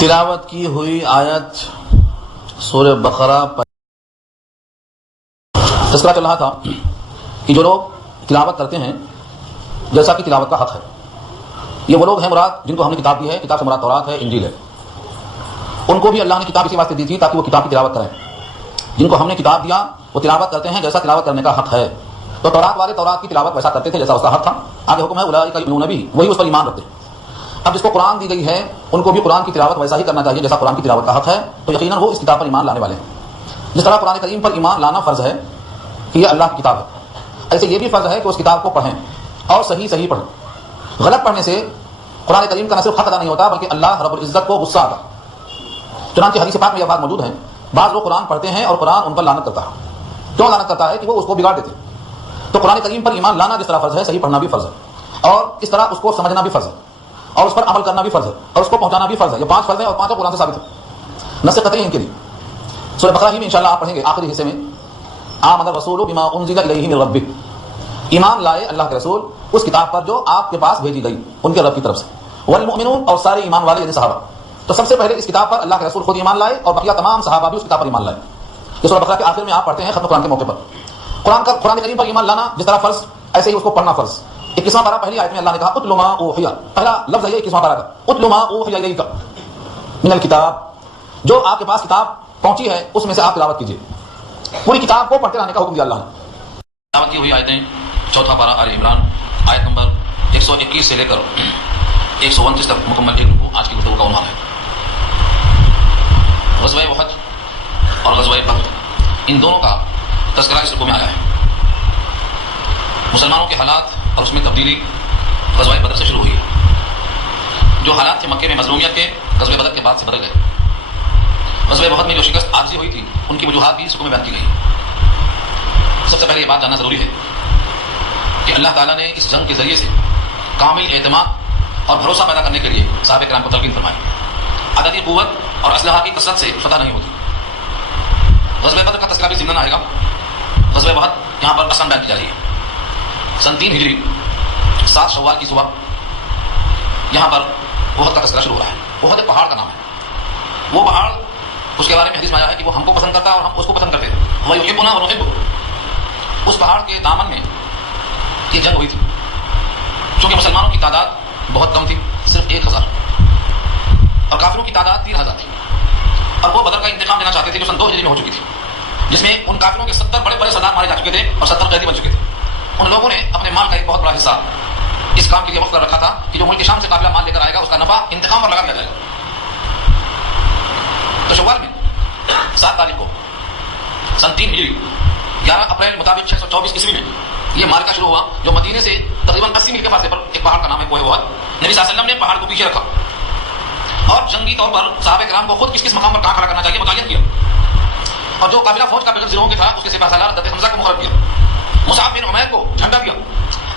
تلاوت کی ہوئی آیت سورہ بقرہ پر تذکرہ چل رہا تھا کہ جو لوگ تلاوت کرتے ہیں جیسا کہ تلاوت کا حق ہے، یہ وہ لوگ ہیں مراد جن کو ہم نے کتاب دی ہے، کتاب سے مراد تورات ہے، انجیل ہے۔ ان کو بھی اللہ نے کتاب اسی واسطے دی تھی تاکہ وہ کتاب کی تلاوت کریں۔ جن کو ہم نے کتاب دیا وہ تلاوت کرتے ہیں جیسا تلاوت کرنے کا حق ہے۔ تو تورات والے تورات کی تلاوت ویسا کرتے تھے جیسا اس کا حق تھا۔ آگے حکم ہے اولئک یؤمنون بہ، وہی اس پر ایمان رکھتے ہیں۔ اب جس کو قرآن دی گئی ہے ان کو بھی قرآن کی تلاوت ویسا ہی کرنا چاہیے جیسا قرآن کی تلاوت کا حق ہے، تو یقیناً وہ اس کتاب پر ایمان لانے والے ہیں۔ جس طرح قرآن کریم پر ایمان لانا فرض ہے کہ یہ اللہ کی کتاب ہے، ایسے یہ بھی فرض ہے کہ اس کتاب کو پڑھیں اور صحیح پڑھیں۔ غلط پڑھنے سے قرآن کریم کا نہ صرف حق ادا نہیں ہوتا بلکہ اللہ رب العزت کو غصہ آتا۔ چنانچہ حدیث پاک میں یہ بات موجود ہے، بعض لوگ قرآن پڑھتے ہیں اور قرآن ان پر لعنت کرتا ہے۔ کیوں لعنت کرتا ہے؟ کہ وہ اس کو بگاڑ دیتے ہیں۔ تو قرآن کریم پر ایمان لانا جس طرح فرض ہے، صحیح پڑھنا بھی فرض ہے، اور اس طرح اس کو سمجھنا بھی فرض ہے، اور اس پر عمل کرنا بھی فرض ہے، اور اس کو پہنچانا بھی فرض ہے۔ یہ 5 فرض ہیں اور 5 قرآن سے ثابت ہے، نص قطعی ان کے لیے۔ سورہ بقرہ ہی میں انشاءاللہ آپ پڑھیں گے آخری حصے میں، آمن الرسول بما انزل الیہ من ربہ، ایمان لائے اللہ کے رسول اس کتاب پر جو آپ کے پاس بھیجی گئی ان کے رب کی طرف سے، والمؤمنون، اور سارے ایمان والے یعنی صحابہ۔ تو سب سے پہلے اس کتاب پر اللہ کے رسول خود ایمان لائے اور بقیہ تمام صحابہ بھی اس کتاب پر ایمان لائے۔ یہ سورہ بقرہ کے آخر میں آپ پڑھتے ہیں ختم قرآن کے موقع پر۔ قرآن کریم پر ایمان لانا جس طرح فرض، ایسے ہی اس کو پڑھنا فرض۔ 21واں پارہ پہلی آیت میں اللہ نے کہا اتل ما اوحی، پہلا لفظ ہے یہ 21واں پارہ کا، اتل ما اوحی الیک من الکتاب، جو آپ کے پاس کتاب پہنچی ہے اس میں سے آپ تلاوت کیجیے۔ پوری کتاب کو پڑھتے رہنے کا حکم دیا اللہ نے۔ تلاوت کی ہوئی آیتیں 4واں پارہ آل عمران آیت نمبر 121 سے لے کر 129 تک مکمل ایک رکوع آج کی گفتگو کا عنوان ہے۔ غزوہ احد اور غزوہ بدر ان دونوں کا تذکرہ اس رکوع میں آیا ہے۔ مسلمانوں کے حالات اور اس میں تبدیلی غزوہ بدر سے شروع ہوئی ہے۔ جو حالات تھے مکے میں مظلومیت کے، غزوہ بدر کے بعد سے بدل گئے۔ غزوہ احد میں جو شکست عاجزی ہوئی تھی ان کی وجوہات بھی اس رکوع میں بیان کی گئی ہے۔ سب سے پہلے یہ بات جاننا ضروری ہے کہ اللہ تعالیٰ نے اس جنگ کے ذریعے سے کامل اعتماد اور بھروسہ پیدا کرنے کے لیے صحابہ کرام کو تلقین فرمائی۔ عددی قوت اور اسلحہ کی کثرت سے فتح نہیں ہوتی۔ غزوہ بدر کا تذکرہ بھی ضمن آئے گا۔ غزوہ احد یہاں پر اصلاً بیان کی جا رہی ہے۔ سن 3 ہجری 7 شوال کی صبح یہاں پر احد کا تذکرہ شروع ہو رہا ہے۔ احد ایک پہاڑ کا نام ہے۔ وہ پہاڑ اس کے بارے میں حدیث میں آیا ہے کہ وہ ہم کو پسند کرتا ہے اور ہم اس کو پسند کرتے ہیں۔ وہ یحبنا و نحبہ، اس پہاڑ کے دامن میں یہ جنگ ہوئی تھی۔ چونکہ مسلمانوں کی تعداد بہت کم تھی، صرف 1000، اور کافروں کی تعداد 3000 تھی، اور وہ بدر کا انتقام لینا چاہتے تھے جو سن 2 ہجری میں ہو چکی تھی، جس میں ان کافروں کے 70 بڑے بڑے سردار مارے جا چکے تھے اور 70 قیدی بن چکے تھے۔ ان لوگوں نے اپنے مال کا ایک بہت بڑا حصہ اس کام کے لیے وقف کر رکھا تھا کہ جو ملک شام سے قافلہ مال لے کر آئے گا اس کا نفع انتقام پر لگا دیا جائے گا۔ تو شوال میں 7 تاریخ کو سن 3 ہجری 11 اپریل مطابق 624 عیسوی میں یہ معرکہ شروع ہوا، جو مدینے سے تقریباً 80 میل کے فاصلے پر ایک پہاڑ کا نام ہے کوہ احد۔ نبی صلی اللہ علیہ وسلم نے پہاڑ کو پیچھے رکھا اور جنگی طور پر صحابہ کرام کو خود کس کس مقام پر کہاں کھڑا کرنا چاہیے متعین کیا، اور جو قافلہ فوج کا بغیر زیروں کے تھا اس کے سپہ سالار حضرت حمزہ کو مقرر کیا، مصعب بن عمیر کو جھنڈا دیا،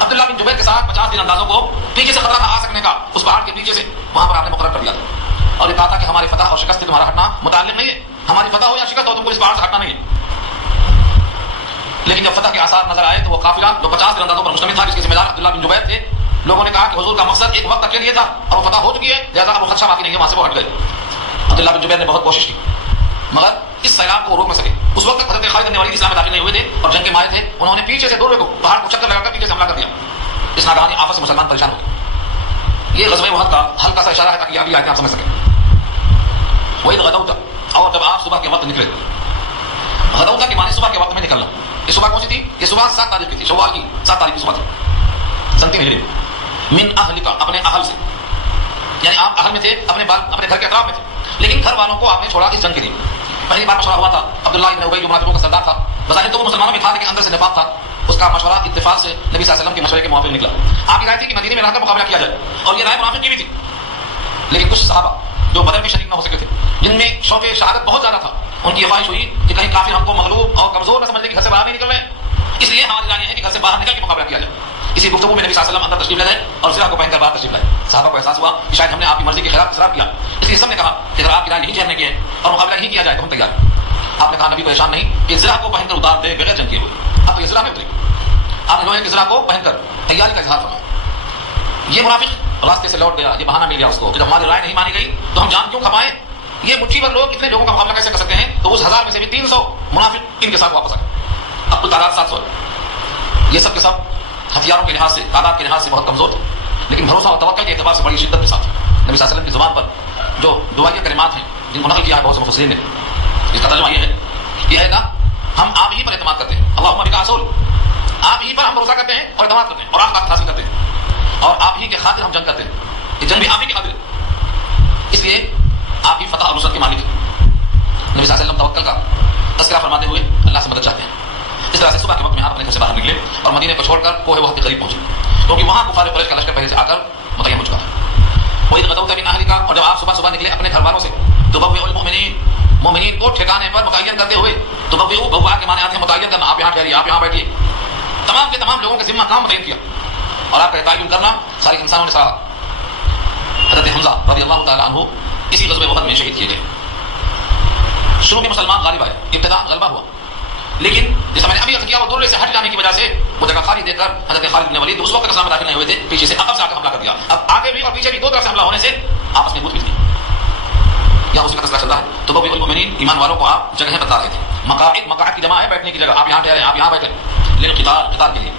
عبداللہ بن جبیر کے ساتھ 50 تیراندازوں کو پیچھے سے خطرہ تھا آ سکنے کا، اس پہاڑ کے پیچھے سے وہاں پر آپ نے مقرر کر دیا تھا، اور یہ کہا تھا کہ ہماری فتح اور شکست سے تمہارا ہٹنا متعلق نہیں ہے، ہماری فتح ہو یا شکست ہو تم کو اس پہاڑ سے ہٹنا نہیں ہے۔ لیکن جب فتح کے آثار نظر آئے تو وہ قافلہ جو 50 تیراندازوں پر مشتمل تھا جس کے ذمہ دار عبداللہ بن جبیر تھے، لوگوں نے کہا کہ حضور کا مقصد ایک وقت تک کے لیے تھا اور وہ فتح ہو چکی ہے، لہٰذا اب وہ خدشہ باقی نہیں ہے، وہاں سے وہ ہٹ گئے۔ عبداللہ بن جبیر نے بہت کوشش کی مگر اس سیلاب کو روک نہ سکے۔ اس وقت تک حضرت خالد بن ولید اسلام میں داخل نہیں ہوئے تھے اور جنگ کے مائل تھے، انہوں نے پیچھے سے دو لوگوں پہاڑ کو چکر لگا کر پیچھے سے حملہ کر دیا۔ اس ناگہانی آفت سے مسلمان پریشان ہو گئے۔ یہ غزوہ احد کا ہلکا سا اشارہ ہے تاکہ ابھی آیتیں آپ سمجھ سکیں۔ وَإِذْ غَدَوْتَ، اور جب آپ صبح کے وقت نکلے، غدوتا کے معنی صبح کے وقت میں نکلنا۔ یہ صبح کون سی تھی؟ یہ صبح 7 تاریخ کی تھی، شوال کی 7 تاریخ کی صبح تھی سن 3 ہجری۔ من اہلک، اپنے اہل سے، یعنی آپ اہل میں تھے، اپنے گھر کے اطراف میں تھے، لیکن گھر والوں کو آپ نے چھوڑا اس جنگ کے لیے۔ پہلی بار مشورہ ہوا تھا، عبداللہ ابن ابی جو منافقوں کا سردار تھا، بظاہر تو وہ مسلمانوں میں تھا لیکن اندر سے نفاق تھا، اس کا مشورہ اتفاق سے نبی صلی اللہ علیہ وسلم کے مشورے کے موافق نکلا۔ آپ کی رائے تھی کہ مدینے میں رہ کر مقابلہ کیا جائے، اور یہ رائے منافق کی بھی تھی، لیکن کچھ صحابہ جو بدر میں شریک نہ ہو سکے تھے، جن میں شوق شہادت بہت زیادہ تھا، ان کی خواہش ہوئی کہ کہیں کافر ہم کو مغلوب اور کمزور نہ سمجھ لے کہ گھر سے باہر نہیں نکل رہے ہیں، اس لیے ہماری رائے ہے کہ گھر سے باہر نکل کے مقابلہ کیا جائے۔ اسی گفتگو میں نبی صلی اللہ علیہ وسلم اندر تشریف لے گئے اور زرہ کو پہن کر باہر تشریف لائے۔ صحابہ کو احساس ہوا کہ شاید ہم نے آپ کی مرضی کے خلاف اصرار کیا، اس لیے سب نے کہا کہ اگر آپ کی رائے یہی ٹھہرنے کی ہے اور مقابلہ نہیں کیا جائے تو ہم تیار ہیں۔ آپ نے کہا نبی پریشان نہیں کہ زرہ کو پہن کر اتار دے بغیر جنگ کیے ہوئے، اب تو یہ زرہ میں اترے۔ آپ نے لوہے کے زرہ کو پہن کر تیاری کا اظہار فرمایا۔ یہ منافق راستے سے لوٹ گیا, یہ بہانہ مل گیا اس کو کہ جب ہماری رائے نہیں مانی گئی تو ہم جان کیوں کھپائیں. یہ مٹھی بھر لوگ اتنے لوگوں کا مقابلہ کیسے کر سکتے ہیں؟ تو اس 1000 میں سے بھی 300 منافق ان کے ساتھ واپس آئے. اب کل تعداد 700 ہے. یہ سب کے سب ہتھیاروں کے لحاظ سے, تعداد کے لحاظ سے بہت کمزور تھے, لیکن بھروسہ اور توقع کے اعتبار سے بڑی شدت کے ساتھ نبی صلی اللہ علیہ وسلم کی زبان پر جو دعائیہ کلمات ہیں جن کو نقل کیا ہے بہت سے مفسرین نے, اس کا ترجمہ یہ ہے کہ اے اللہ ہم آپ ہی پر اعتماد کرتے ہیں, اللہم بک اصول, آپ ہی پر ہم بھروسہ کرتے ہیں اور اعتماد کرتے ہیں اور آپ کا حاصل کرتے ہیں اور آپ ہی کے خاطر ہم جنگ کرتے ہیں. یہ جنگ بھی آپ ہی کے خاطر ہے, اس لیے آپ ہی فتح اور نصرت کے مالک ہیں. نبی صلی اللہ علیہ وسلم توکل کا تذکرہ فرماتے ہوئے اللہ سے مدد چاہتے ہیں. اس طرح سے صبح کے وقت میں آپ اپنے گھر سے باہر نکلے اور مدینے کو چھوڑ کر کوہ وحد کے قریب پہنچے, کیونکہ وہاں کفار قریش کا لشکر پہلے سے آ کر متعین ہو چکا تھا. وہی غزوۃ من اہلک, اور جب آپ صبح صبح نکلے اپنے گھر والوں سے, تو تبوئ المؤمنین, مومنین کو ٹھکانے پر متعین کرتے ہوئے, تبوئ بوا کے معنی آتے ہیں متعین کرنا, آپ یہاں ٹھہریے, آپ یہاں بیٹھیے, تمام کے تمام لوگوں کے ذمہ کام متعین کیا اور آپ کا تعین کرنا سارے انسانوں نے سہا. حضرت حمزہ رضی اللہ تعالیٰ عنہ اسی غزوہ احد میں شہید کیے گئے. شروع میں مسلمان غالب آئے, ابتدا غلبہ ہوا, لیکن جیسا میں نے ابھی عرض کیا, وہ دورے سے ہٹ جانے کی وجہ سے وہ جگہ خالی دیکھ کر حضرت خالد بن ولید اس وقت اسلام میں داخل نہیں ہوئے تھے, پیچھے سے عقب سے آ کر حملہ کر دیا. اب آگے بھی اور پیچھے بھی دو طرف سے حملہ ہونے سے آپس میں گھٹ پٹ گئی. یہاں اس کا تذکرہ چل رہا ہے. تو تبوئ المؤمنین, ایمان والوں کو آپ جگہیں بتا رہے تھے. مقاعد, مقاعد کی جمع ہے بیٹھنے کی جگہ, آپ یہاں ٹھہرے, آپ یہاں بیٹھے. لیکن قتال کے لیے,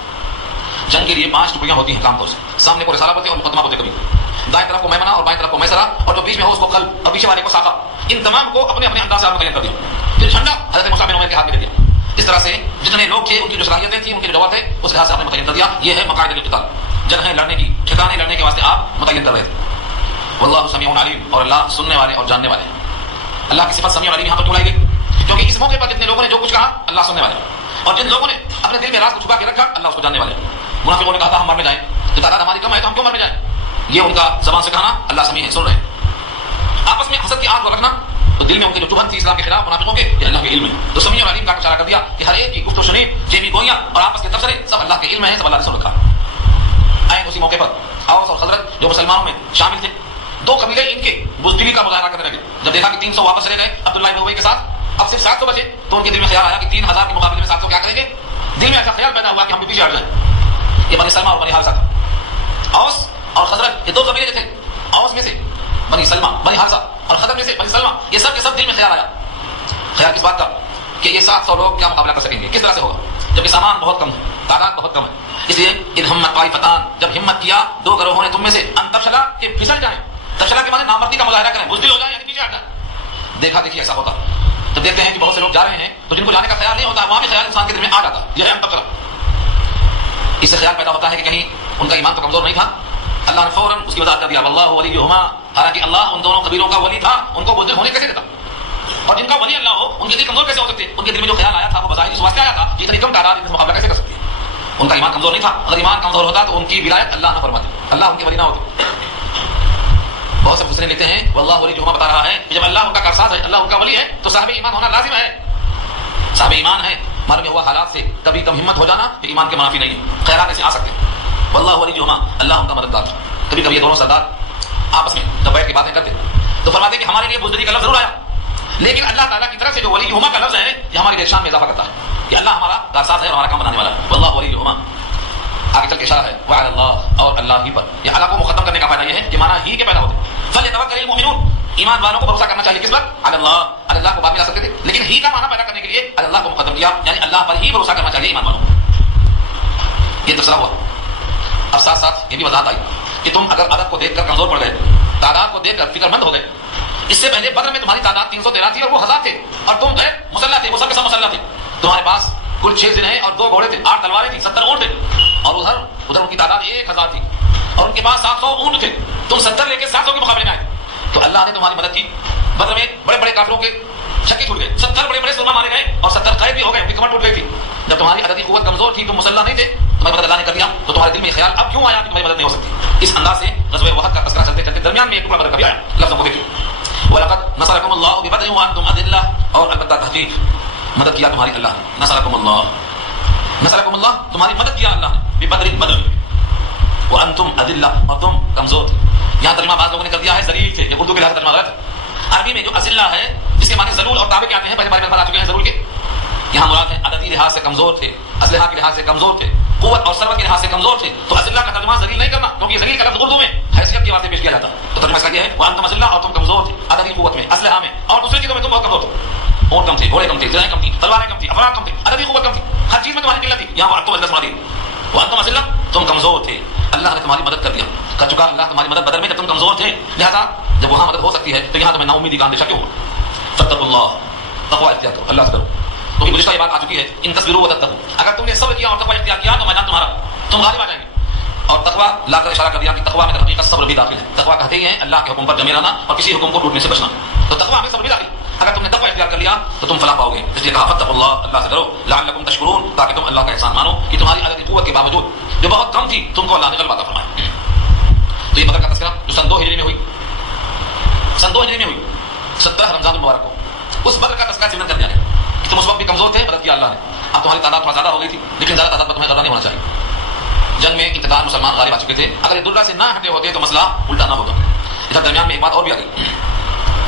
جنگ کے لیے 5 ٹکڑیاں ہوتی ہیں عام طور سے. سامنے کو رسالہ بولتے ہیں اور مقدمہ بولتے, کبھی دائیں طرف کو میمنہ اور بائیں طرف کو میسرہ, اور جو بیچ میں ہو اس کو قلب, اور پیچھے والے کو ساقہ. ان تمام کو اپنے اپنے انداز سے آپ متعین کر دیا. پھر جھنڈا حضرت مصعب بن عمیر کے ہاتھ میں دے دیا. اس طرح سے جتنے لوگ تھے, ان کی جو صلاحیتیں تھیں, ان کی جو جواب تھے, اس لحاظ سے آپ نے متعین کر دیا. یہ ہے مقاعد القتال, جگہیں لڑنے کی, ٹھکانے لڑنے کے واسطے آپ متعین کر رہے تھے. واللہ سمیع علیم, اور اللہ سننے والے اور جاننے والے. اللہ کی صفت سمیع علیم یہاں پر بلائی گئی کیونکہ اس موقع پر جتنے لوگوں نے جو کچھ کہا اللہ سننے والے, اور جن لوگوں نے اپنے دل میں راز کو چھپا کے رکھا اللہ اس کو جاننے والے. منافقوں نے کہا تھا ہم مرنے جائیں, تو تعداد ہماری کم ہے تو ہم کیوں مرنے جائیں. یہ ان کا زبان سے کہنا, اللہ سمیع ہے, سن رہے ہیں. آپس میں حسد کی آگ کو رکھنا, تو دل میں ان کی جو چبھن تھی اسلام کے خلاف منافقوں کے, یہ اللہ کے علم ہے. تو سمیع اور علیم کا اشارہ کر دیا کہ ہر ایک کی گفت و شنید, جیبی گوئیاں اور آپس کے تبصرے سب اللہ کے علم ہے, سب اللہ نے سن رکھا. آئے اسی موقع پر اوس اور خزرج جو مسلمانوں میں شامل تھے, 2 قبیلے ان کے بزدلی کا مظاہرہ کرنے لگے. جب دیکھا کہ 300 واپس چلے گئے عبداللہ بن ابی کے ساتھ, اب صرف 700 بچے, تو ان کے دل میں خیال آیا کہ 3000 کے مقابلے میں 700 کیا کریں گے. دل میں ایسا خیال پیدا ہوا کہ ہم بھی پیچھے ہٹ جائیں. یہ بنی سلمہ اور بنی حارثہ تھا. اوس اور خزرج یہ 2 قبیلے جو تھے, اوس میں سے بنی سلمہ, بنی حارثہ, اور خزرج میں سے بنی سلمہ, یہ سب کے سب دل میں خیال آیا. خیال کس بات کا کہ یہ 700 لوگ کیا مقابلہ کر سکیں گے, کس طرح سے ہوگا, جبکہ سامان بہت کم ہے, تعداد بہت کم ہے. اس لیے ان ہمت طائفتان, جب ہمت کیا 2 گروہوں نے تم میں سے, ان تفشلا کہ پھسل جائیں. تفشلا کے معنی نامردی کا مظاہرہ کریں, بزدل ہو جائیں یعنی پیچھے ہٹ جائیں. دیکھا دیکھی ایسا ہوتا. جب دیکھتے ہیں کہ بہت سے لوگ جا رہے ہیں تو جن کو جانے کا خیال نہیں ہوتا, وہاں بھی خیال انسان کے دل میں آ جاتا, یہ ہے ان تفشلا. اس سے خیال پیدا ہوتا ہے کہ کہیں ان کا ایمان تو کمزور نہیں تھا. اللہ نے فوراً اس کی وضاحت کر دیا, واللہ ولیہما, حالانکہ اللہ ان دونوں قبیلوں کا ولی تھا, ان کو بزدل ہونے کیسے دیتا. اور جن کا ولی اللہ ہو ان کے دل کمزور کیسے ہو سکتے. ان کے دل میں جو خیال آیا تھا وہ بظاہر اس واسطے آیا تھا کہ اتنی کم تعداد ان سے مقابلہ کیسے کر سکتی ہے. ان کا ایمان کمزور نہیں تھا. اگر ایمان کمزور ہوتا تو ان کی ولایت اللہ نہ فرماتے, اللہ ان کے ولی نہ ہوتے. بہت سے مفسرین لکھتے ہیں واللہ ولیہما بتا رہا ہے کہ جب اللہ ان کا کارساز ہے, اللہ ان کا ولی ہے, تو صاحب ایمان ہونا لازم ہے. صاحب ایمان ہے, معلوم ہوا حالات سے کبھی کم ہمت ہو جانا یہ ایمان کے منافی نہیں ہے, خیرات ایسے آ سکتے ہیں. واللہ ولیہما, اللہ ان کا مددگار تھا. کبھی کبھی یہ دونوں سردار آپس میں جب بیٹھ کے باتیں کرتے تو فرماتے کہ ہمارے لیے بزدلی کا لفظ ضرور آیا, لیکن اللہ تعالیٰ کی طرف سے جو ولیہما کا لفظ ہے یہ ہماری شان میں اضافہ کرتا ہے کہ اللہ ہمارا کارساز ہے اور ہمارا کام بنانے والا ہے. واللہ ولیہما, آگے چل کے اشارہ ہے وعلی اللہ, اور اللہ ہی پر. یہ اللہ کو مقدم کرنے کا فائدہ یہ ہے کہ معنی ہی کے پیدا ہوتے. فلیتوکل المؤمنون, ایمان والوں کو بھروسہ کرنا چاہیے کس پر, علی اللہ. اللہ کو بعد میں لا سکتے تھے, لیکن ہی کا معنی پیدا کرنے کے لیے اللہ کو مقدم کیا, یعنی اللہ پر ہی بھروسہ کرنا چاہیے ایمان والوں کو. یہ تفسیر ہوا. اب ساتھ ساتھ یہ بھی وضاحت آئی کہ تم اگر عدد کو دیکھ کر کمزور پڑ گئے, تعداد کو دیکھ کر فکر مند ہو گئے. اس سے پہلے بدر میں تمہاری تعداد 313 تھی اور وہ 1000 تھے, اور تم غیر مسلح تھے, وہ سب کے سب مسلح تھے. تمہارے پاس کل 6 ذرہیں اور 2 گھوڑے تھے, 8 تلواریں تھیں, 70 اونٹ تھے, اور ادھر ان کی تعداد 1000 تھی, اور ان کے پاس 700 اونٹ تھے. تم 70 لے کے 700 کے مقابلے میں آئے, تو اللہ نے تمہاری مدد کی. بدر میں بڑے بڑے کافروں کے چھکے چھوٹ گئے, 70 بڑے بڑے سرما مارے گئے, اور 70 قید بھی ہو گئے, ان کی کمر ٹوٹ گئی تھی. جب تمہاری عددی قوت کمزور تھی, تم مسلح نہیں تھے, تمہاری مدد اللہ نے کر دیا, تو تمہارے دل میں خیال اب کیوں آیا کہ تمہاری مدد نہیں ہو سکتی. اس انداز سے غزوہ احد کا تذکرہ چلتے چلتے درمیان میں ایک ٹکڑا بدر کا بھی آیا. لفظوں کو دیکھیں, وَلَقَدْ نَصَرَكُمُ اللَّهُ بِبَدْرٍ وَأَنْتُمْ أَذِلَّةٌ, اور البتہ تحقیق مدد کیا تمہاری اللہ نے. نصرکم اللہ, نصرکم اللہ, تمہاری مدد کیا اللہ نے, ببدر, بدر میں, وانتم اذلہ, اور تم کمزور تھے. یہاں ترجمہ بعض لوگوں نے کر دیا ہے ذلیل تھے, یہ اردو کے لحاظ سے ترجمہ غلط ہے. عربی میں جو اذلہ ہے جس کے معنی ذلول اور تابع کے آتے ہیں, پہلے بارے میں بتا چکے ہیں ذلول کے. یہاں مراد ہے عددی لحاظ سے کمزور تھے, اسلحہ کے لحاظ سے کمزور تھے, قوت اور ثروت کے لحاظ سے کمزور تھے. تو اذلہ کا ترجمہ ذلیل نہیں کرنا, کیونکہ ذلیل کا لفظ اردو میں حیثیت کے واسطے پیش کیا جاتا ہے. تو ترجمہ اس کا یہ ہے وانتم اذلہ، اور تم کمزور تھے عددی قوت میں، اسلحہ میں، اور دوسری چیزوں میں تم بہت کمزور تھے. اونٹ کم تھے، گھوڑے کم تھے، زرہیں کم تھی، تلواریں کم تھی، افراد کم تھے، عددی قوت کم تھی، ہر چیز میں تمہاری قلت تھی. یہاں پر تم اذلہ دی وانتم اذلہ، تم کمزور تھے، اللہ نے تمہاری مدد کر دیا. کر چکا اللہ تمہاری مدد بدر میں جب تم کمزور تھے، لہٰذا جب وہاں مدد ہو سکتی ہے تو یہاں تمہیں نا امیدی کا اندیشہ کیوں ہوا؟ فاتقوا اللہ، تقوی اختیار کرو، اللہ سے ڈرو. کیونکہ گزشتہ یہ بات آ چکی ہے ان تصویروں وتتقوا، اگر تم نے صبر کیا اور تقوی اختیار کیا تو میدان تمہارا، تم غالب آ جائیں گے. اور تقوی لا کر اشارہ کر دیا کہ تقوی میں حقیقت صبر بھی داخل ہے. تقوی کہتے ہی ہیں اللہ کے حکم پر جمے رہنا اور کسی حکم کو ٹوٹنے سے بچنا. تو تقوی میں صبر بھی داخل. اگر تم نے تقوی اختیار کر لیا تو تم فلاح پاؤ گے. اس لیے کہا فاتقوا اللہ، اللہ سے ڈرو، لعلکم تشکرون، تاکہ تم اللہ کا احسان مانو کہ تمہاری عددی قوت کے باوجود جو بہت کم تھی تم کو اللہ نے غلبہ عطا فرمایا. تو یہ بدر کا تذکرہ جو سن 2 ہجری میں ہوئی، سن 2 ہجری میں ہوئی 17 رمضان المبارک کو، اس بدر کا تذکرہ ذکر کر دیا گیا کہ تم اس وقت بھی کمزور تھے، مدد کیا اللہ نے. اب تمہاری تعداد تھوڑا زیادہ ہو گئی تھی، لیکن زیادہ تعداد پر تمہیں غرض نہیں ہونا چاہیے. جنگ میں انتقال مسلمان غالب آ چکے تھے، اگر یہ درہ سے نہ ہٹے ہوتے تو مسئلہ الٹا نہ ہوتا. ادھر درمیان میں ایک بات اور بھی آ گئی،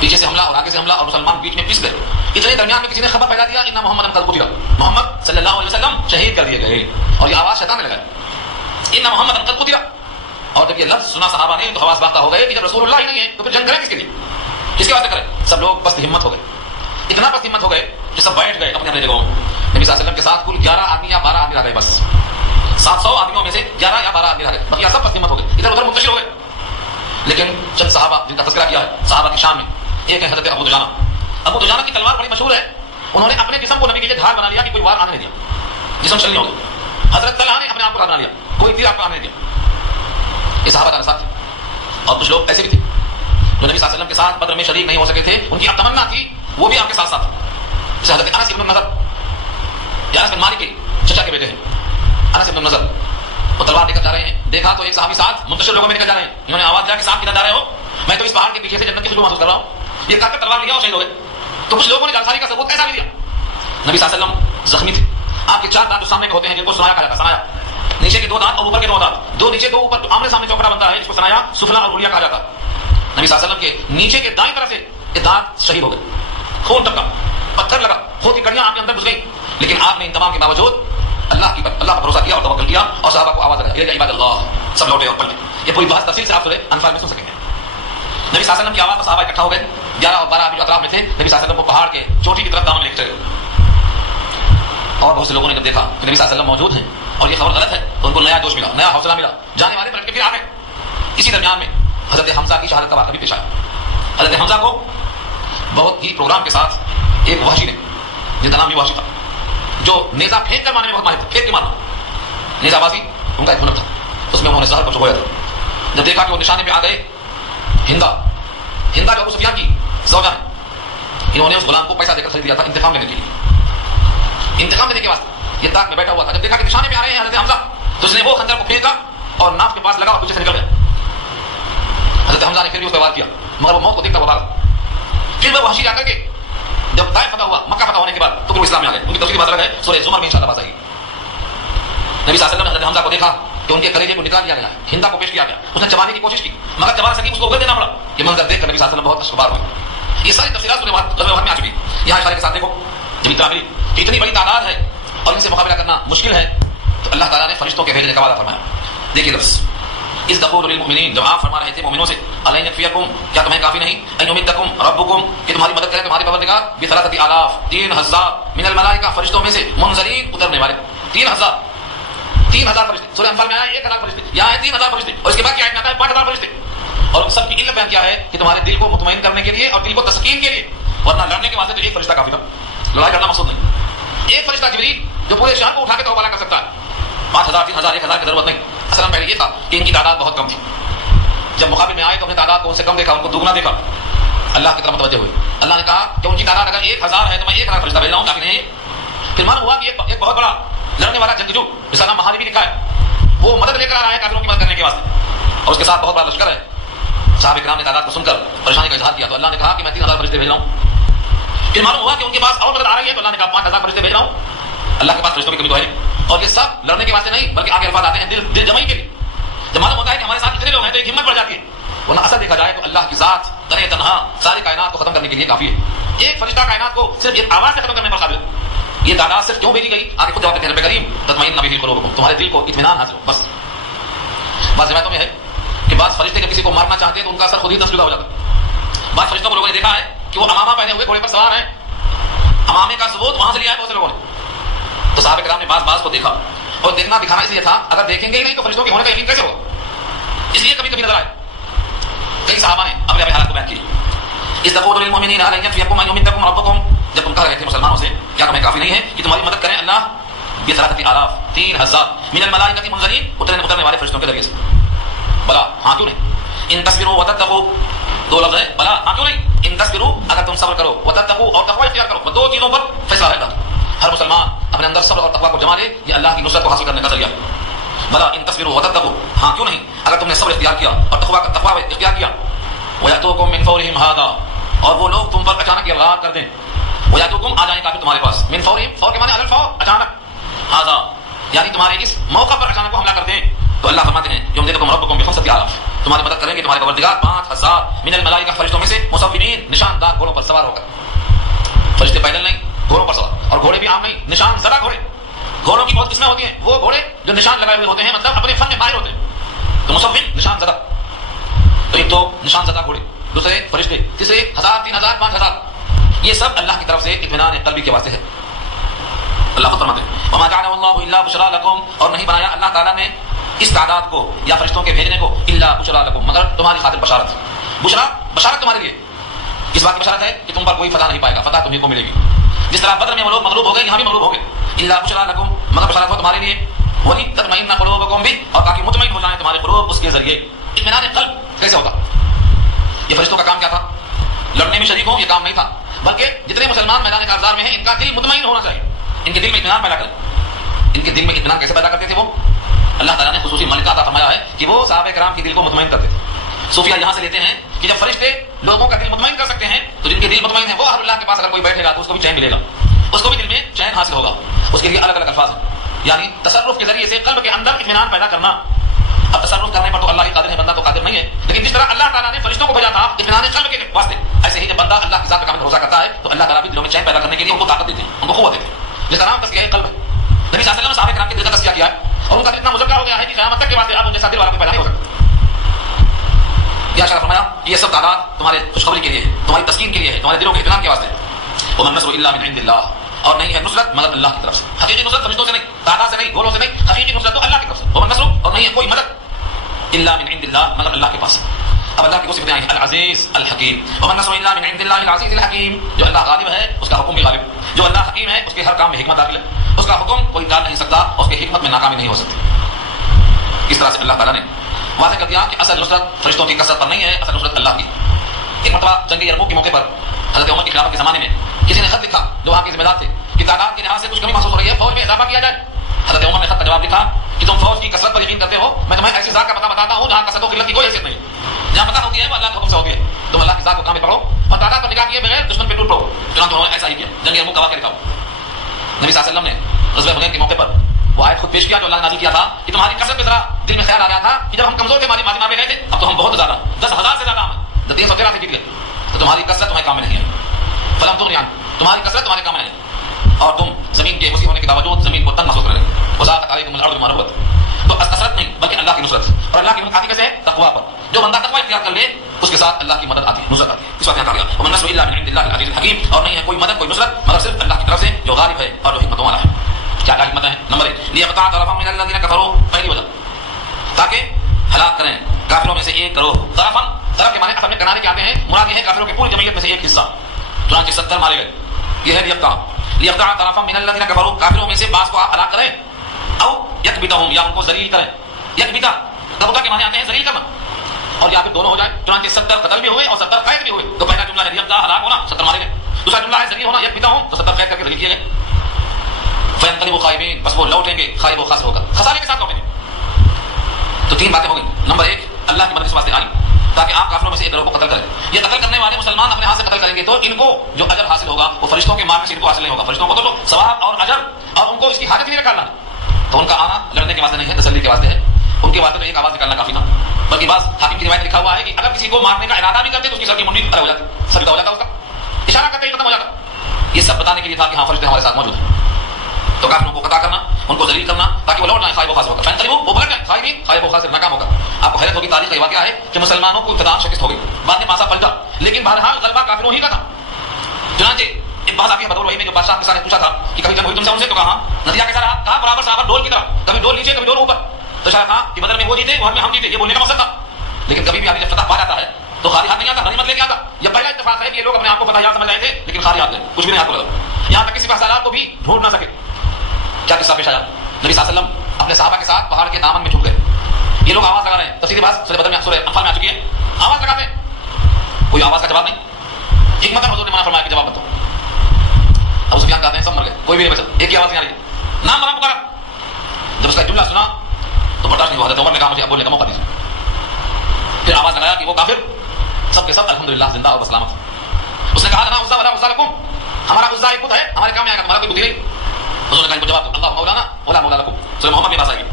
پیچھے سے حملہ اور آگے سے حملہ اور مسلمان بیچ میں پس گئے. اتنے درمیان میں کسی نے خبر پھیلا دیا ان محمد قد قتل، محمد صلی اللہ علیہ وسلم شہید کر دیے گئے. اور یہ آواز شیطان نے لگائی ان محمد قد قتل. اور جب یہ لفظ سنا صحابہ نے تو حواس باختہ ہو گئے کہ جب رسول اللہ ہی نہیں ہے تو پھر جنگ کریں کس کے لیے، کس کے واسطے کریں. سب لوگ پست ہمت ہو گئے، اتنا پست ہمت ہو گئے کہ سب بیٹھ گئے اپنے اپنے جگہوں میں. نبی صلی اللہ علیہ وسلم کے ساتھ کل 11 آدمی یا 12 آدمی رہ گئے، بس 700 آدمیوں میں سے 11 یا 12 آدمی رہ گئے، بقیہ سب پست ہمت ہو گئے، ادھر ادھر منتشر ہو گئے. لیکن چند صحابہ جن کا تذکرہ کیا ہے صحابہ کی شان میں، ایک ہے حضرت ابو دجانہ. ابو دجانہ کی تلوار بڑی مشہور ہے، انہوں نے اپنے جسم کو نبی کے لیے ڈھال بنا لیا کہ کوئی وار آنے نہیں دیا، جسم شل نہیں ہو گیا. حضرت طلحہ نے اپنے آپ کو بنا لیا، کوئی تیر آپ کو آنے نہیں دیا. یہ صحابہ کا ساتھ تھے. اور کچھ لوگ ایسے بھی تھے جو نبی صلی اللہ علیہ وسلم کے ساتھ بدر میں شریک نہیں ہو سکے تھے، ان کی اب تمنا تھی وہ بھی آپ کے ساتھ ساتھ. جیسے حضرت انس بن نضر، انس بن مالک کے چچا کے بیٹے ہیں انس بن نضر، وہ تلوار لے کر جا رہے ہیں. دیکھا تو ایک صحابی ساتھ منتشر لوگوں میں نکل جا رہے ہیں. انہوں نے آواز دیا کہ صاحب کدھر جا رہے ہو؟ میں تو اس پہاڑ کے پیچھے سے جنت کی خوشبو محسوس کر رہا ہوں. یہ کہا کر تلوار لیا اور شہید ہو گئے. تو کچھ لوگوں نے جانساری کا ثبوت ایسا بھی دیا. نبی صلی اللہ علیہ وسلم زخمی تھے، آپ کے 4 دانت جو سامنے کے ہوتے ہیں جن کو سنایا کہا جاتا ہے، سنایا نیچے کے 2 دانت اور اوپر کے 2 دانت، 2 نیچے 2 اوپر، تو آمنے سامنے چوکڑا بنتا ہے، اس کو سنایا سفلا اور اولیا کہا جاتا ہے. نبی صلی اللہ علیہ وسلم کے نیچے کے دائیں طرف سے یہ دانت شہید ہو گئے، خون ٹپکا، پتھر لگا، خون کی کڑیاں آپ کے اندر گھس گئی. لیکن آپ نے ان تمام کے باوجود اللہ پر بھروسہ کیا اور توکل کیا اور صحابہ کو آواز لگائی عباد اللہ، سب لوٹے اور پلٹے. یہ پوری بحث تفصیل سے آپ سورہ انفال میں سن سکیں گے. نبی صلی اللہ علیہ وسلم کی آواز پر صحابہ اکٹھا ہو گئے. 11 اور 12 آدمی جو اطراف میں تھے نبی صلی اللہ علیہ وسلم کو پہاڑ کے چوٹی کی طرف دامن میں لے کر چلے. اور بہت سے لوگوں نے جب دیکھا کہ نبی صلی اللہ علیہ وسلم موجود ہیں اور یہ خبر غلط ہے تو ان کو نیا جوش ملا، نیا حوصلہ ملا، جانے والے پلٹ کے پھر آ گئے. اسی درمیان میں حضرت حمزہ کی شہادت کا واقعہ بھی پیش آیا. حضرت حمزہ کو بہت ہی پروگرام کے ساتھ ایک وحشی نے، جن کا نام بھی وحشی تھا، جو نیزہ پھینک کر مارنے میں بہت ماہر تھے، پھینک کے مارنا، نیزہ بازی ان کا ایک ہنر تھا. اس میں انہوں نے زہر پر چبویا تھا. جب دیکھا کہ وہ نشانے پہ آ گئے، ہندا جو ابو سفیان کی زوجہ ہے، انہوں نے اس غلام کو پیسہ دے کر خرید لیا تھا انتقام لینے کے لیے، انتقام دینے کے واسطے. یہ تاک میں بیٹھا ہوا تھا. جب دیکھا کہ نشانے پہ آ رہے ہیں حضرت حمزہ تو اس نے وہ خنجر کو پھینکا اور ناف کے پاس لگا اور پیچھے سے نکل گیا. حضرت حمزہ نے پھر بھی اس پہ وار کیا مگر وہ موت کو دیکھتا وہ بھاگا. پھر وہ وحشی جا کر کے جب طائف فتح ہوا، مکہ فتح ہونے کے بعد تو وہ اسلام میں آ گئے. ان کی تفصیلی بات الگ ہے، سورہ زمر میں انشاءاللہ بات آئے گی. نبی صلی اللہ علیہ وسلم نے حضرت حمزہ کو دیکھا کہ ان کے کلیجے کو نکال لیا گیا، ہندا کو پیش کیا گیا. اس نے چبانے کی کوشش کی مگر چبا سکی، اس کو اگل دینا پڑا. یہ منظر دیکھ کر نبی صلی اللہ علیہ وسلم بہت اشکبار ہوئے. یہ ساری تفصیلات سورہ غزوہ میں آ چکی. یہاں اشارے کے ساتھ دیکھو جب اطلاع ملی کہ اتنی بڑی تعداد ہے اور ان سے مقابلہ کرنا مشکل ہے تو اللہ تعالیٰ نے فرشتوں کے بھیجنے کا وعدہ فرمایا. دیکھیے لفظ اس تقول للمؤمنین، جب آپ فرما رہے تھے مومنوں سے الین یکفیکم، کیا تمہیں کافی نہیں، ان یمدکم ربکم، کہ تمہاری مدد کرے تمہارے پروردگار بثلاثۃ آلاف، 3000 من الملائکہ، فرشتوں میں سے، منزلین، اترنے والے 3000 فرشتے. سورہ انفال میں آیا 1000 فرشتے، یہاں ہے 3000 فرشتے. اور اس کے بعد کیا آتا ہے 5000 فرشتے. اور سب کی علت بیان کیا ہے کہ تمہارے دل کو مطمئن کرنے کے لیے اور دل کو تسکین کے لیے، ورنہ لڑنے کے واسطے تو ایک فرشتہ کافی تھا، لڑائی کرنا مقصود نہیں. ایک فرشتہ جبریل جو پورے شہر کو اٹھا کے توبہ کر سکتا ہے. 5000 3000 1000 کی ضرورت نہیں. اصل پہلے یہ تھا کہ ان کی تعداد بہت کم تھی. جب مقابل میں آئے تو اپنی تعداد کو ان سے کم دیکھا، ان کو دگنا دیکھا، اللہ کی طرف متوجہ ہوئی. اللہ نے کہا کہ ان کی تعداد اگر 1000 ہے تو میں 1000 فرشتہ بھیج رہا ہوں، کافی نہیں. پھر معلوم ہوا کہ ایک بہت بڑا لڑنے والا جنگجو جس کا نام مہاری بھی لکھا ہے، وہ مدد لے کر آ رہا ہے کافروں کی مدد کرنے کے واسطے، اور اس کے ساتھ بہت بڑا لشکر ہے. صحابہ کرام نے تعداد کو سن کر پریشانی کا اظہار کیا تو اللہ نے کہا کہ میں 3000 فرشتے بھیج رہا ہوں. پھر معلوم ہوا کہ ان کے پاس اور مدد آ رہی ہے تو اللہ نے کہا 5000 فرشتے بھیج رہا ہوں. اللہ کے پاس فرشتوں کی کمی تو ہے نہیں. اور یہ سب لڑنے کے واسطے نہیں بلکہ آگے الفاظ آتے ہیں دل جمعی کے لیے. جب معلوم ہوتا ہے کہ ہمارے ساتھ اتنے لوگ ہیں تو ایک ہمت بڑھ جاتی ہے. ورنہ اصل دیکھا جائے تو اللہ کی ذات تنہا تنہا ساری کائنات کو ختم کرنے کے لیے کافی ہے. ایک فرشتہ کائنات کو صرف ایک آواز سے ختم کرنے پر قابل ہے. یہ تعداد صرف کیوں بھیجی گئی آگے خود جواب دیتے ہیں رب کریم تطمئن به قلوبکم، تمہارے دل کو اطمینان حاصل ہو. بس بعض روایتوں میں ہے کہ کہ بعض فرشتے جب کسی کو مارنا چاہتے ہیں تو ان کا سر خود ہی تسلیم ہو جاتا ہے. بعض فرشتوں کو لوگوں نے دیکھا ہے کہ وہ امامہ پہنے ہوئے گھوڑے پر سوار ہیں, امامے کا ثبوت وہاں سے لیا ہے بہت سے لوگوں نے. تو صحابہ کرام نے بعض کو دیکھا, اور دیکھنا دکھانا اس لیے تھا اگر دیکھیں گے ہی نہیں تو فرشتوں کے ہونے کا یقین کیسے ہوگا, اس لیے کبھی کبھی نظر آئے. کئی صحابہ نے اپنے اپنے حالات کو بیان کیے. استغفروا للمؤمنین ان يكفيكم ان يمدكم ربكم, جب تم کہہ رہے تھے مسلمانوں سے کیا تمہیں کافی نہیں ہے کہ تمہاری مدد کریں اللہ ب3,000 3,000 من الملائکۃ منزلین, اترنے والے فرشتوں کے ذریعے سے. بلا ہاں کیوں نہیں, ان تصبروا وتتقوا, دو لفظ ہے بلا ہاں کیوں نہیں, ان تصبروا اگر تم صبر کرو, وتتقوا اور تقوی اختیار کرو, دو چیزوں پر فیصلہ رہتا. ہر مسلمان اپنے اندر صبر اور تقوی کو جما لے, یہ اللہ کی نصرت کو حاصل کرنے کا ذریعہ ہے. بلا ان تصبروا وتتقوا, ہاں کیوں نہیں, اگر تم نے صبر اختیار کیا اور تقوی اختیار کیا. وَيَأْتُوكُم مِّن فَوْرِهِمْ هَٰذَا, اور وہ لوگ تم پر اچانک الغار کر دیں. وَيَأْتُوكُم آ جائیں کافر تمہارے پاس, من فَوْرِهِمْ, فور کے معنی علی الفور, اچانک, هَٰذَا یعنی تمہارے اس موقع پر اچانک کو حملہ کر دیں. تو اللہ فرماتے ہیں یمددکم ربکم ب5,000, تمہاری مدد کریں گے تمہارے پروردگار 5,000 من الملائکہ, فرشتوں میں سے, مصومین نشاندار گھوڑوں پر سوار ہو کر. فرشتے پیدل نہیں, گھوڑوں پر سوار, اور گھوڑے بھی عام نہیں, نشان زدہ گھوڑے. گھوڑوں کی بہت قسمیں ہوتی ہیں, وہ گھوڑے جو نشان لگائے ہوئے ہوتے ہیں, مطلب اپنے فن میں ماہر ہوتے ہیں, تو مصوم نشان زدہ. تو ایک تو نشان زدہ گھوڑے, دوسرے فرشتے, تیسرے 1,000 3,000 5,000, یہ سب اللہ کی طرف سے اطمینان قلبی کے واسطے ہے. اللہ خود فرماتے ہیں وما جعله الله الا بشرى لكم, اور نہیں بنایا اللہ تعالیٰ نے اس تعداد کو یا فرشتوں کے بھیجنے کو الا بشرى لكم, مگر تمہاری خاطر بشارت. بشارت تمہارے لیے, اس بات کی بشارت ہے کہ تم پر کوئی فتح نہیں پائے گا, فتح تمہیں کو ملے گی. جس طرح بدر میں وہ لوگ مغلوب ہو گئے, یہاں بھی مغلوب ہو گئے. الا بشرى لكم, مگر بشارت ہو تمہارے لیے. وَلِتَطْمَئِنَّ قُلُوبُكُم بِهِ, اور تاکہ مطمئن ہو جائیں تمہارے قلوب اس کے ذریعے. اطمینان قلب کیسے ہوگا؟ یہ فرشتوں کا کام کیا تھا؟ لڑنے میں شریک ہوں, یہ کام نہیں تھا, بلکہ جتنے مسلمان میدان کارزار میں ہیں ان کا دل مطمئن ہونا چاہیے, ان کے دل میں اطمینان پیدا کریں. ان کے دل میں اطمینان کیسے پیدا کرتے تھے وہ؟ اللہ تعالیٰ نے خصوصی ملکہ عطا فرمایا ہے کہ وہ صحابہ کرام کے دل کو مطمئن کرتے تھے. صوفیہ یہاں سے لیتے ہیں کہ جب فرشتے لوگوں کا دل مطمئن کر سکتے ہیں تو جن کے دل مطمئن ہیں وہ ہر اللہ کے پاس اگر کوئی بیٹھے گا تو اس کو بھی چین ملے گا, اس کو بھی دل میں چین حاصل ہوگا. اس کے لیے الگ الگ الفاظ ہیں, یعنی تصرف کے ذریعے سے قلب کے اندر اطمینان پیدا کرنا. اب تصرف کرنے پر تو اللہ ہی قادر ہے, بندہ تو قادر نہیں ہے, لیکن جس طرح اللہ تعالیٰ نے فرشتوں کو بھیجا تھا اطمینان قلب کے واسطے, ایسے ہی جب بندہ اللہ کی ذات پر کامل بھروسہ کرتا ہے تو اللہ تعالیٰ بھی دلوں میں چین پیدا کرنے کے لیے ان کو طاقت دیتے ہیں, ان کو قوت دیتے ہیں, جس کا نام تزکیہ قلب ہے. نبی صلی اللہ علیہ وسلم نے صحابہ کرام کے دل کا تزکیہ کیا ہے, اور ان کا اتنا مذکر ہو گیا ہے کہ قیامت تک کے واسطے آپ ان جیسا دل والا کوئی پیدا نہیں ہو سکتا. کیا اشارہ فرمایا, یہ سب تعداد تمہارے خوشخبری کے لیے ہے, تمہاری تسکین کے لیے ہے, تمہارے دلوں کے اطمینان کے واسطے. وما النصر الا من عند اللہ, اور نہیں ہے نصرت مگر اللہ کی طرف سے. حقیقی نصرت فرشتوں سے نہیں, تعداد سے نہیں, گھوڑوں سے نہیں, حقیقی نصرت تو اللہ کی طرف سے. وما النصر, اور نہیں ہے کوئی مدد الا من عند اللہ مگر اللہ کے پاس. اب اللہ کی وہ صفتیں آئی ہیں, العزیز الحکیم. وما النصر الا من عند اللہ العزیز الحکیم, جو اللہ غالب ہے اس کا حکم بھی غالب, جو اللہ حکیم ہے اس کے ہر کام میں حکمت داخل ہے, اس کا حکم کوئی ٹال نہیں سکتا, اس کی حکمت میں ناکامی نہیں ہو سکتی. اس طرح سے اللہ تعالیٰ نے واضح کر دیا کہ اصل نصرت فرشتوں کی کثرت پر نہیں ہے, اصل نصرت اللہ کی. ایک مرتبہ جنگ یرموک کے موقع پر حضرت عمر کی خلافت کے زمانے میں کسی نے خط لکھا جو وہاں کے ذمہ دار تھے کہ تعداد کے لحاظ سے کچھ کمی محسوس ہو رہی ہے, فوج میں اضافہ کیا جائے. حضرت عمر نے خط کا جواب لکھا کہ تم فوج کی کثرت پر یقین کرتے ہو, میں تمہیں ایسی ذات کا پتہ بتاتا ہوں جہاں کثرت و قلت کی کوئی حیثیت نہیں, جہاں پتہ ہوتی ہے وہ اللہ کے حکم سے ہوتی ہے. تم اللہ کی ذات کو کام میں پکڑو اور تعداد پر نگاہ کیے بغیر دشمن پہ ٹوٹ پڑو. چنانچہ انہوں نے ایسا ہی کیا, جنگ یرموک کا واقعہ لکھا. نبی صلی اللہ علیہ وسلم نے غزوہ حنین کے موقع پر وہ آیت خود پیش کیا جو اللہ نے نازل کیا تھا کہ تمہاری کثرت پہ ذرا دل میں خیال آ گیا تھا کہ جب ہم کمزور تھے, ماضی میں گئے تھے, اب تو ہم بہت زیادہ 10,000 سے زیادہ ہم 313 سے جیت گئے, تو تمہاری کثرت تمہارے کام میں نہیں ہے. فلم تم ریان, تمہاری کثرت تمہارے کام میں نہیں, اور تم زمین کے وسیع ہونے کے باوجود زمین کو تنگ محسوس کر رہے ہیں. وزارت علیکم الارض بما رحبت, تو کثرت نہیں بلکہ اللہ کی نصرت, اور اللہ کی مدد آتی کیسے ہے؟ تقویٰ پر. جو بندہ تقویٰ اختیار کر لے اس کے ساتھ اللہ کی مدد آتی ہے, نصرت آتی ہے. اس وقت یہاں کہا گیا وما النصر الا من عند اللہ العزیز الحکیم, اور نہیں ہے کوئی مدد کوئی نصرت مگر صرف اللہ کی طرف سے جو غالب ہے اور جو حکمتوں والا ہے. کیا کیا حکمتیں ہیں؟ نمبر 1 لیقطع طرفا من الذین کفروا, پہلی وجہ تاکہ ہلاک کریں کافروں میں سے ایک گروہ. طرفا, طرف کے معنی اصل میں کنارے کے آتے ہیں, مراد یہ ہے کافروں کی پوری جمعیت میں سے ایک حصہ. چنانچہ 70 مارے گئے, یہ ہے لیقطع طرفا من الذین کفروا, کافروں میں سے بعض کو ہلاک کریں. او یکبتہم, یا ان کو ذلیل کریں. یکبتا کبتا کے معنی آتے ہیں ذلیل کرنا, اور یا پھر دونوں ہو جائے. چنانچہ 70 قتل بھی ہوئے اور 70 قید بھی ہوئے. تو پہلا جملہ ہے لیقطع ہلاک ہونا, 70 مارے گئے. دوسرا جملہ ہے ذلیل ہونا, یکبتہم, تو 70 قید کر کے ذلیل کیے گئے. فینقلبوا خائبین, بس وہ لوٹیں گے خائب و خاسر ہو کر, خسارے کے ساتھ لوٹیں گے. تو 3 باتیں ہو گئی. نمبر 1 اللہ کی مدد اس واسطے آئی تاکہ آپ کافروں میں سے ایک گروہ کو قتل کریں. یہ قتل کرنے والے مسلمان اپنے ہاتھ سے قتل کریں گے تو ان کو جو اجر حاصل ہوگا وہ فرشتوں کے مارنے سے ان کو حاصل نہیں ہوگا. فرشتوں کو تو ثواب اور اجر, اور ان کو اس کی حاجت نہیں نکالنا, تو ان کا آنا لڑنے کے واسطے نہیں ہے, تسلی کے واسطے ہے. ان کے واسطے تو ایک آواز نکالنا کافی تھا. بلکہ بعض حاکم کی روایت لکھا ہوا ہے کہ اگر کسی کو مارنے کا ارادہ بھی کرتے تو اس کی سر کی منڈی الگ ہو جاتی, سر جدا ہو جاتا, اس کا اشارہ کرتے ہی ختم ہو جاتا. یہ سب بتانے کے لیے تھا کہ ہاں فرشتے ہمارے ساتھ موجود ہیں. تو کافروں کو قطع کرنا ان کو ذلیل کرنا تاکہ وہ لوٹ جائیں خائب و خاسر ہو کر، فینقلبوا وہ پلٹ جائیں خائبین خائب و خاسر ناکام ہو کر۔ آپ کو حیرت ہوگی تاریخ کا یہ واقعہ ہے کہ مسلمانوں کو ابتداء شکست ہو گئی، بعد میں پاسا پلٹا، لیکن بہرحال غلبہ کافروں ہی کا تھا۔ چنانچہ ایک بات آتی ہے بدر وحی میں جو بادشاہ کے ساتھ پوچھا تھا کہ کبھی جنگ ہوئی تم سے، ان سے تو کہا نتیجہ کیسا رہا؟ کہا برابر صحابہ ڈول کی طرح، کبھی ڈول نیچے کبھی ڈول اوپر۔ تو شاید کہا کہ بدر میں وہ جیتے اور میں ہم جیتے، یہ بولنے کا مقصد تھا۔ لیکن کبھی بھی آدمی جب فتح پا جاتا ہے تو خالی ہاتھ نہیں آتا، غنیمت لے کے آتا۔ یہ پہلا اتفاق ہے کہ یہ لوگ اپنے آپ کو فتح یاب سمجھ رہے تھے لیکن خالی ہاتھ گئے، کچھ بھی نہیں ہاتھ کو لگا، یہاں تک کسی سالار کو بھی ڈھونڈ نہ سکے۔ کیا قصہ پیش آیا؟ نبی صلی اللہ علیہ وسلم اپنے صحابہ کے ساتھ پہاڑ کے دامن میں چھپ گئے۔ یہ لوگ آواز لگا رہے ہیں، تفسیر بات سورہ بدر میں سورہ انفال میں آ چکی ہے، آواز لگاتے ہیں، کوئی آواز کا جواب نہیں۔ حکمت حضور نے منع فرمایا کہ جواب مت دو۔ ابو سفیان کہتے ہیں سب مر گئے، کوئی بھی نہیں بچا، ایک ہی آواز نہیں آ رہی ہے، نام مرام پکارا۔ جب اس کا جملہ سنا تو برداشت نہیں ہوا، حضرت عمر نے کہا مجھے اب بولنے کا موقع دیجیے۔ پھر آواز لگایا کہ وہ کافر سب کے سب الحمدللہ زندہ اور بسلامت۔ اس نے کہا نا عزا ولا عزا لکم، ہمارا عزا ایک بت ہے، ہمارے کام میں آئے گا، تمہارا کوئی بت نہیں۔ حضور نے کہا ان کو جواب دو اللہ مولانا ولا مولا لکم، سورہ محمد میں بات آئے گی،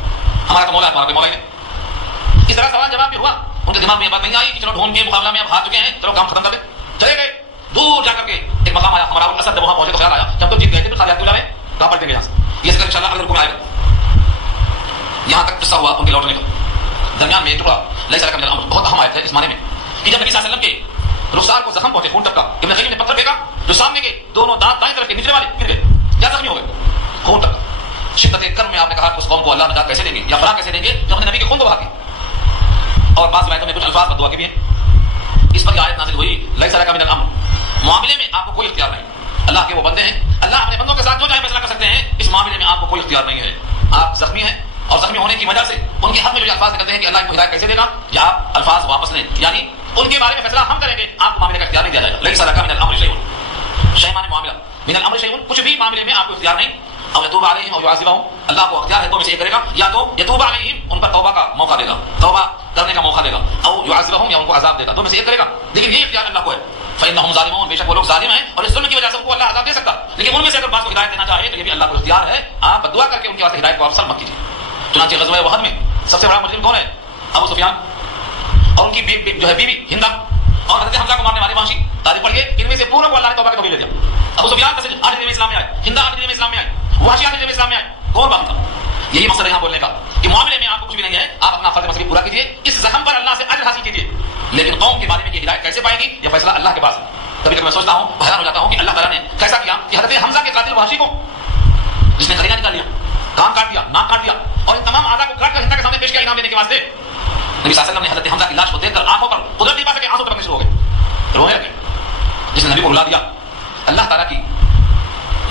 ہمارا تو مولا ہے، تمہارا کوئی مولا ہی نہیں۔ اس طرح سوال جواب بھی ہوا، ان کے دماغ میں یہ بات نہیں آئی کہ چلو ڈھونڈ کے مقابلہ میں اب ہار چکے ہیں، چلو کام ختم کر دیں، چلے گئے۔ دور جا کر کے ایک مقام آیا، ہمارا الاسد جب وہاں پہنچے تو خیال آیا جب تو جیت گئے تھے پھر خالی ہاتھ کیوں جائیں، کہاں پلٹیں گے یہاں سے، یہ سکر انشاءاللہ اگلے رکوع میں آئے گا۔ یہاں تک قصہ ہوا ان کے لوٹنے کا۔ درمیان میں ایک ٹکڑا لیس لک من الامر بہت اہم آیت ہے اس معنی میں کہ جب نبی صلی اللہ علیہ وسلم کے رخسار کو زخم پہنچے، خون ٹپکا، ابن قیم نے پتھر پھینکا، جو سامنے کے دونوں دانت دائیں طرف کے نچلے والے گر گئے یا زخمی ہو گئے، خون ٹپکا۔ شدت کرم میں آپ نے کہا کہ اس قوم کو اللہ نجات کیسے دیں گے یا فلاح کیسے دیں گے جو ہم نے نبی کے خون کو بہا دیا۔ اور بعض روایتوں میں کچھ الفاظ بددعا کے بھی ہیں۔ اس پر یہ آیت نازل ہوئی لیس لک من الامر، معاملے میں آپ کو کوئی اختیار نہیں، اللہ کے وہ بندے ہیں، اللہ اپنے بندوں کے ساتھ جو چاہے فیصلہ کر سکتے ہیں، اس معاملے میں آپ کو کوئی اختیار نہیں ہے۔ آپ زخمی ہیں اور زخمی ہونے کی وجہ سے ان کے حق میں جو الفاظ نکلتے ہیں کہ اللہ ان کو ہدایت کیسے دے گا، یا آپ الفاظ واپس لیں، یعنی ان کے بارے میں فیصلہ ہم کریں گے، آپ کو معاملے کا اختیار نہیں دیا جائے گا۔ لیس لک من الامر شیء، شیء معنی معاملہ، من الامر شیء کچھ بھی معاملے میں آپ کو اختیار نہیں۔ اور یتوب علیہم اور یعذبہم، اللہ کو اختیار ہے دو میں سے ایک کرے گا، یا تو یتوب علیہم ان پر توبہ کا موقع دے گا، توبہ کرنے کا موقع دے گا، او یعذبہم یا ان کو عذاب دے گا، دو میں سے ایک کرے گا، لیکن یہ اختیار اللہ کو ہے۔ فإنهم ظالمون، بے شک وہ لوگ ظالم ہیں اور اس ظلم کی وجہ سے ان کو اللہ عذاب دے سکتا، لیکن ان میں سے اگر بعض کو ہدایت دینا چاہے تو یہ بھی اللہ کو اختیار ہے، آپ بدعا کر کے ان کے واسطے ہدایت کو آپ سلب مت کیجیے۔ چنانچہ غزوہ احد میں سب سے بڑا مجرم کون ہے؟ ابو سفیان اور ان کی جو ہے بیوی ہندا اور حضرت حمزہ کو مارنے والے وحشی۔ تاریخ پڑھیے ان میں سے پورا کو اللہ نے توبہ کی توفیق دے دیا۔ ابو سفیان آٹھ دن میں اسلام میں آئے، ہندا 8 دن میں اسلام میں آئے، وحشی 8 دن میں اسلام میں آئے، کون باقی تھا؟ یہی مقصد ہے یہاں بولنے کا کہ معاملے میں آپ کو کچھ بھی نہیں ہے، آپ اپنا فرض مذہبی پورا کیجیے، اس زخم پر اللہ سے اجر حاصل کیجیے، لیکن قوم کے بارے میں یہ ہدایت کیسے پائے گی، یہ فیصلہ اللہ کے پاس ہے۔ کبھی کبھی میں سوچتا ہوں، حیران ہو جاتا ہوں کہ اللہ تعالیٰ نے کیسا کیا کہ حضرت حمزہ کے قاتل وحشی کو، جس نے کلیجہ نکال لیا، کان کاٹ دیا، ناک کاٹ دیا اور ان تمام اعضاء کو کاٹ کر ہندا کے سامنے پیش کیا انعام دینے کے واسطے، نبی صلی اللہ علیہ وسلم نے حضرت حمزہ کی لاش کو دیکھ کر آنکھوں پر قدرت نہیں پا سکے، آنسو ٹپکنے شروع ہو گئے، رونے لگے۔ جس نے نبی کو رلا دیا، اللہ تعالیٰ کی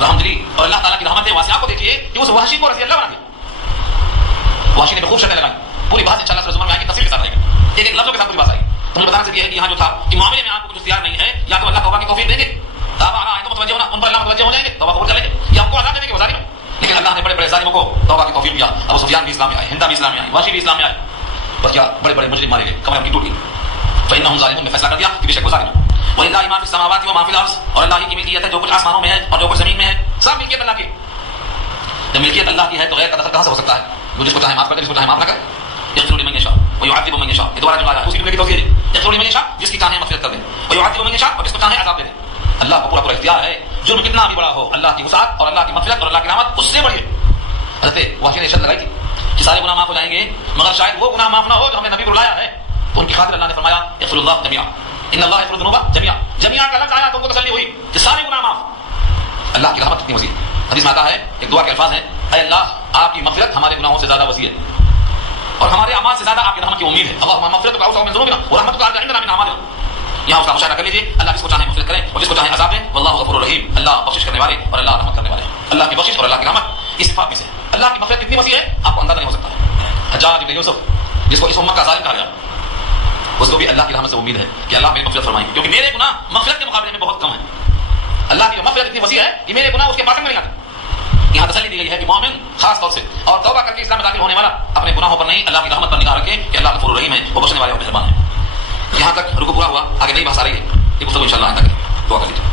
رحم دلی اور اللہ تعالیٰ کی رحمت واسعہ کو دیکھیے کہ اس وحشی کو رضی اللہ بنا دیا۔ وحشی نے خوب شرطیں لگائیں، پوری بات انشاءاللہ سورہ زمر میں آئے گی، تفصیل کے ساتھ آئے گی، ایک لفظوں کے ساتھ پوری بات آئے گی۔ تمہیں بتانا صرف یہ ہے کہ یہاں جو تھا کہ معاملے میں آپ کو کچھ اختیار نہیں ہے، یا تو اللہ توبہ کی توفیق دیں گے، توبہ آئے تو متوجہ ہونا، ان پر اللہ متوجہ ہو جائیں گے، توبہ قبول کر لیں گے، یا ہم کو عذاب دیں گے وہ ظالم ہے۔ لیکن اللہ نے بڑے بڑے ظالموں کو توبہ کی توفیق دیا، ابو سفیان بھی اسلام میں آئے، ہندا بھی اسلام میں آئے، وحشی بھی اسلام میں آئے، بس کیا بڑے بڑے مجرم مارے گئے، کمر کی ٹوٹ گئی۔ فإنهم ظالمون میں فیصلہ کر دیا کہ بے شک وہ ظالم ہیں۔ وَلِلَّهِ مَا فِي السَّمَاوَاتِ وَمَا فِي الْأَرْضِ، اور اللہ ہی کی ملکیت ہے جو کچھ آسمانوں میں ہے اور جو کچھ زمین میں ہے، سب ملکیت اللہ کی۔ جب ملکیت اللہ کی ہے تو غیر کا دخل کہاں سے ہو سکتا ہے؟ وہ جس کو چاہے معاف کر دے، جس کو چاہے معاف نہ کرے۔ یغفر لمن یشاء ویعذب من یشاء، یہ دوبارہ جملہ ہے، اس کی جملے کی توضیح ہے، یغفر لمن یشاء جس کی چاہے مغفرت کر دے، ویعذب من یشاء اور جس کو چاہے عذاب دے دے۔ اللہ کو پورا پورا اختیار ہے، جرم کتنا بھی بڑا ہو، اللہ کی وسعت اور اللہ کی مغفرت اور اللہ کی رحمت اس سے بڑی ہے۔ حضرت وحشی نے شرط لگائی تھی کہ سارے گناہ معاف ہو جائیں گے مگر شاید وہ گناہ معاف نہ ہو جو ہم نے نبی کو لایا ہے، تو ان کی خاطر اللہ نے فرمایا یغفر اللہ جميعا، ان اللہ یغفر الذنوب جميعا، جميعا کا لفظ آیا تو ان کو تسلی ہوئی کہ سارے گناہ معاف۔ اللہ کی رحمت کتنی وسیع، حدیث میں آتا ہے ایک دعا کے الفاظ ہیں، اے اللہ آپ کی مغفرت ہمارے گناہوں سے زیادہ وسیع ہے اور ہمارے اعمال سے زیادہ آپ کی رحمت کی امید ہے، اللهم مغفرتک اوسع من ذنوبنا ورحمتک ارجع عندنا من اعمالنا۔ یہاں اس کا مشاہدہ کر لیجیے، اللہ جس کو چاہے مغفرت کریں اور جس کو چاہے عذاب دیں، واللہ غفور رحیم، اللہ بخشش کرنے والے اور اللہ رحمت کرنے والے ہیں۔ اللہ کی بخشش اور اللہ کی رحمت اس صفات میں سے ہے۔ اللہ کی مغفرت کتنی وسیع ہے آپ کو اندازہ نہیں ہو سکتا ہے۔ حجاج بن یوسف جس کو اس امت کا ظالم کہا گیا، اس کو بھی اللہ کی رحمت سے امید ہے کہ اللہ میری مغفرت فرمائیں گے، کیونکہ میرے گناہ مغفرت کے مقابلے میں بہت کم ہیں۔ اللہ کی مغفرت اتنی وسیع ہے کہ میرے گناہ اس کے باطن میں نہیں آتے۔ یہاں تسلی دی گئی ہے کہ مومن خاص طور سے اور توبہ کر کے اسلام میں داخل ہونے والا اپنے گناہوں پر نہیں، اللہ کی رحمت پر نگاہ رکھے کہ اللہ غفور رحیم ہے، وہ بخشنے والے اور مہربان ہے۔ یہاں تک رکوع پورا ہوا، آگے نئی بحث آ رہی ہے، یہ گفتگو انشاءاللہ آئندہ کریں۔ دعا کر لیجیے۔